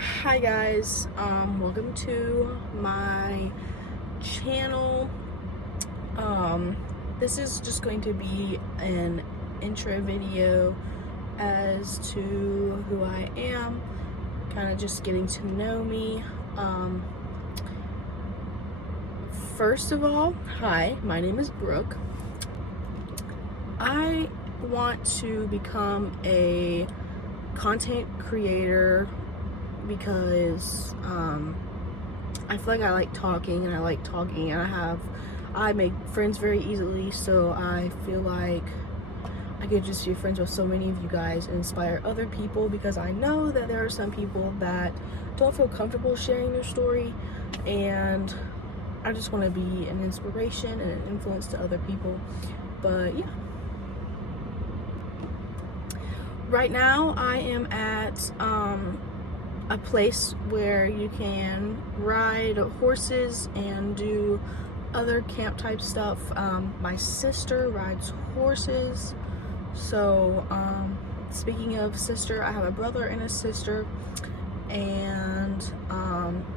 Hi guys, welcome to my channel. This is just going to be an intro video as to who I am, kind of just getting to know me. First of all, hi, my name is Brooke. I want to become a content creator because I feel like I like talking and I make friends very easily, so I feel like I could just be friends with so many of you guys and inspire other people, because I know that there are some people that don't feel comfortable sharing their story, and I just want to be an inspiration and an influence to other people. But yeah, right now I am at a place where you can ride horses and do other camp type stuff. My sister rides horses, so speaking of sister, I have a brother and a sister, and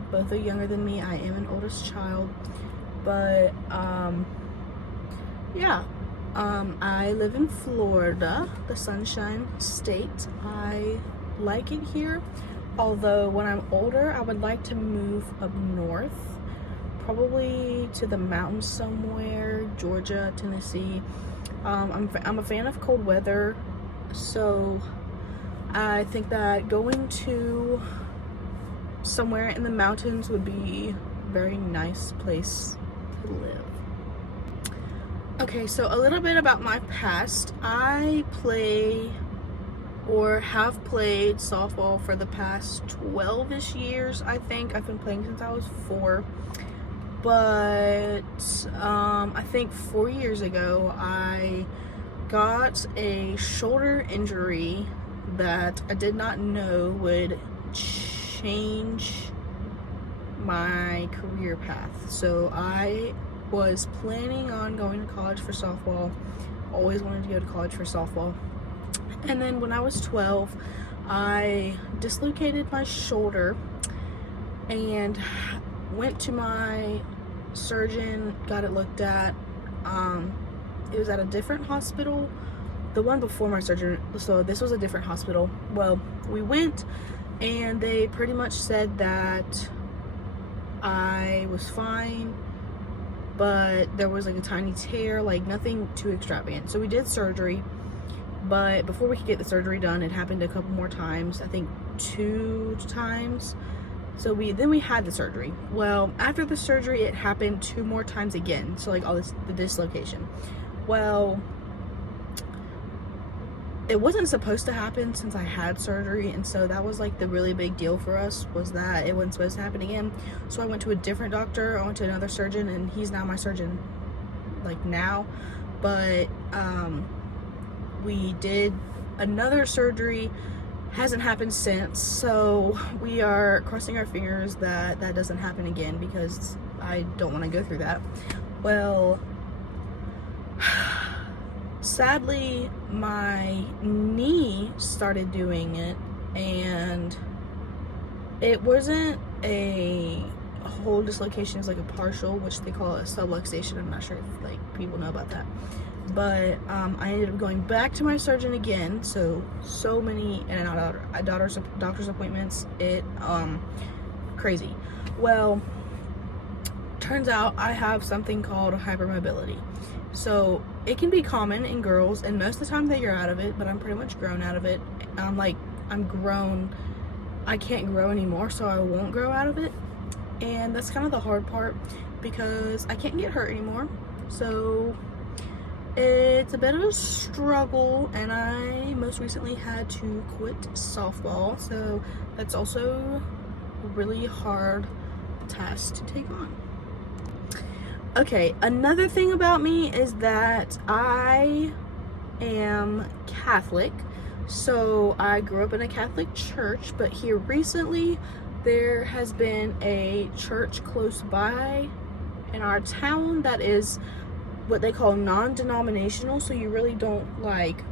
both are younger than me. I am an oldest child, but yeah, I live in Florida, the Sunshine State. I like it here, although when I'm older I would like to move up north, probably to the mountains somewhere, Georgia, Tennessee. I'm a fan of cold weather, so I think that going to somewhere in the mountains would be a very nice place to live. Okay, so a little bit about my past. I play or have played softball for the past 12-ish years, I think. I've been playing since I was 4. But I think 4 years ago, I got a shoulder injury that I did not know would change my career path. So I was planning on going to college for softball, always wanted to go to college for softball. And then when I was 12, I dislocated my shoulder and went to my surgeon, got it looked at. It was at a different hospital, the one before my surgeon, so this was a different hospital. Well, we went and they pretty much said that I was fine, but there was like a tiny tear, like nothing too extravagant. So we did surgery, but before we could get the surgery done, it happened a couple more times, I think 2 times. So we had the surgery. Well, after the surgery, it happened 2 more times again. So like the dislocation. Well, it wasn't supposed to happen since I had surgery, and so that was like the really big deal for us, was that it wasn't supposed to happen again. So I went to a different doctor, I went to another surgeon, and he's now my surgeon like now. But we did another surgery, hasn't happened since, so we are crossing our fingers that that doesn't happen again, because I don't want to go through that. Well, sadly my knee started doing it, and it wasn't a whole dislocation, it's like a partial, which they call a subluxation. I'm not sure if like people know about that. But I ended up going back to my surgeon again, so many in and out doctor's appointments, it crazy. Well, turns out I have something called hypermobility. So it can be common in girls, and most of the time they are out of it, but I'm pretty much grown out of it. I'm grown, I can't grow anymore, so I won't grow out of it. And that's kind of the hard part, because I can't get hurt anymore. So it's a bit of a struggle, and I most recently had to quit softball, so that's also a really hard task to take on. Okay, another thing about me is that I am Catholic. So I grew up in a Catholic church, but here recently there has been a church close by in our town that is what they call non-denominational, so you really don't like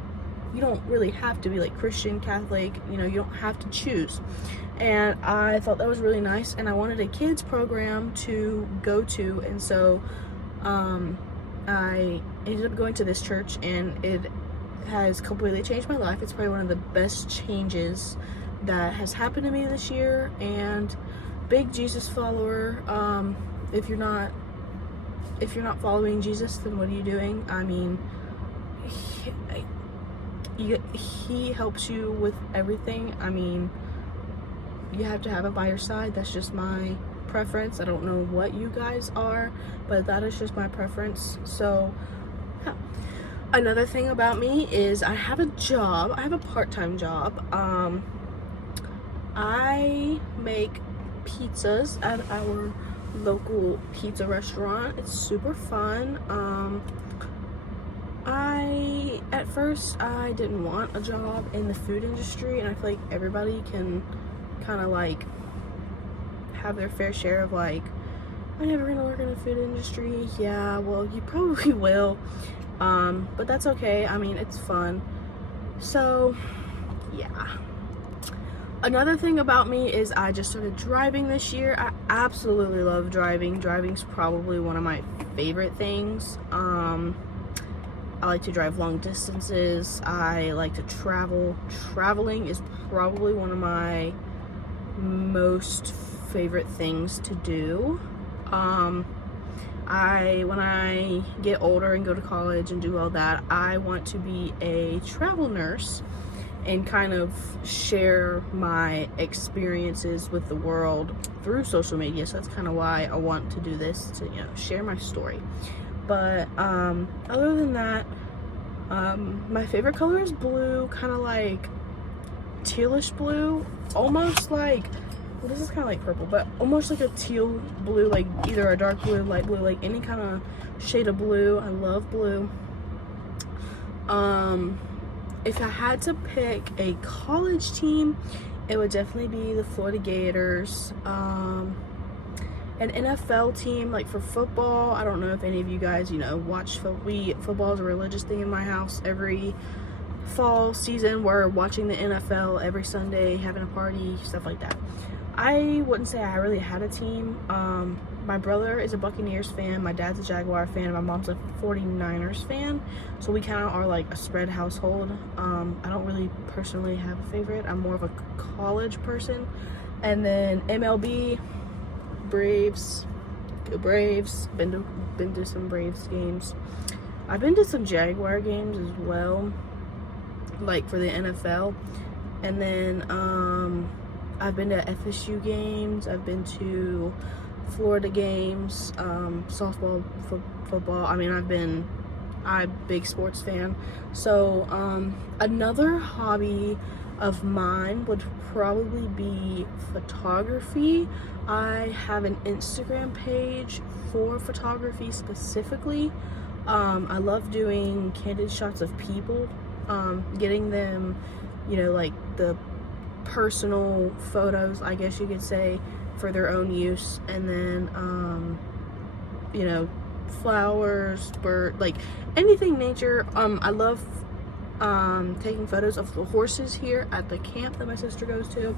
you don't really have to be like Christian, Catholic, you know, you don't have to choose. And I thought that was really nice, and I wanted a kids program to go to, and so I ended up going to this church, and it has completely changed my life. It's probably one of the best changes that has happened to me this year. And big Jesus follower. If you're not following Jesus, then what are you doing? I mean, he helps you with everything. I mean, you have to have it by your side. That's just my preference. I don't know what you guys are, but that is just my preference. So yeah. Another thing about me is I have a job. I have a part-time job. I make pizzas at our local pizza restaurant. It's super fun. At first I didn't want a job in the food industry, and I feel like everybody can kind of like have their fair share of like, I'm never gonna work in the food industry. Yeah, well, you probably will, but that's okay. I mean, it's fun. So yeah. Another thing about me is I just started driving this year. I absolutely love driving. Driving's probably one of my favorite things. I like to drive long distances. I like to travel. Traveling is probably one of my most favorite things to do. When I get older and go to college and do all that, I want to be a travel nurse and kind of share my experiences with the world through social media. So that's kind of why I want to do this, to, you know, share my story. But other than that, my favorite color is blue, kind of like tealish blue, almost like, well, this is kind of like purple, but almost like a teal blue, like either a dark blue, light blue, like any kind of shade of blue. I love blue. If I had to pick a college team, it would definitely be the Florida Gators. An NFL team, like for football, I don't know if any of you guys, you know, watch football is a religious thing in my house. Every fall season, we're watching the NFL every Sunday, having a party, stuff like that. I wouldn't say I really had a team. My brother is a Buccaneers fan, my dad's a Jaguar fan, and my mom's a 49ers fan. So we kind of are like a spread household. I don't really personally have a favorite. I'm more of a college person. And then MLB, Braves, go Braves. Been to some Braves games. I've been to some Jaguar games as well, like for the NFL. And then I've been to FSU games. I've been to Florida games, softball, football. I mean, I'm a big sports fan. So another hobby of mine would probably be photography. I have an Instagram page for photography specifically. I love doing candid shots of people, getting them, you know, like the personal photos, I guess you could say, for their own use. And then you know, flowers, bird, like anything nature. I love taking photos of the horses here at the camp that my sister goes to.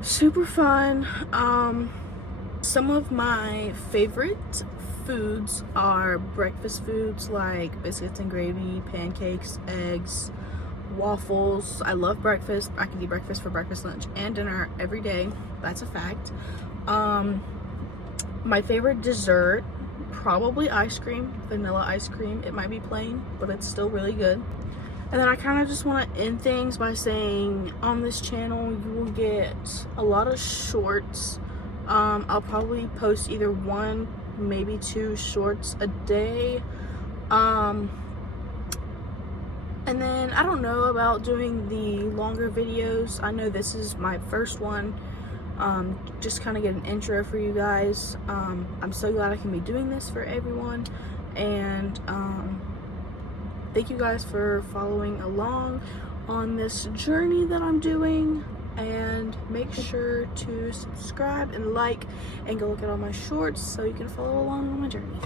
Super fun. Some of my favorite foods are breakfast foods like biscuits and gravy, pancakes, eggs, waffles. I love breakfast. I can eat breakfast for breakfast, lunch, and dinner every day. That's a fact. My favorite dessert, probably ice cream, vanilla ice cream. It might be plain, but it's still really good. And then I kind of just want to end things by saying on this channel you will get a lot of shorts. I'll probably post either one, maybe 2 shorts a day. And then I don't know about doing the longer videos. I know this is my first one. Just kind of get an intro for you guys. I'm so glad I can be doing this for everyone. And thank you guys for following along on this journey that I'm doing. And make sure to subscribe and like and go look at all my shorts so you can follow along on my journey.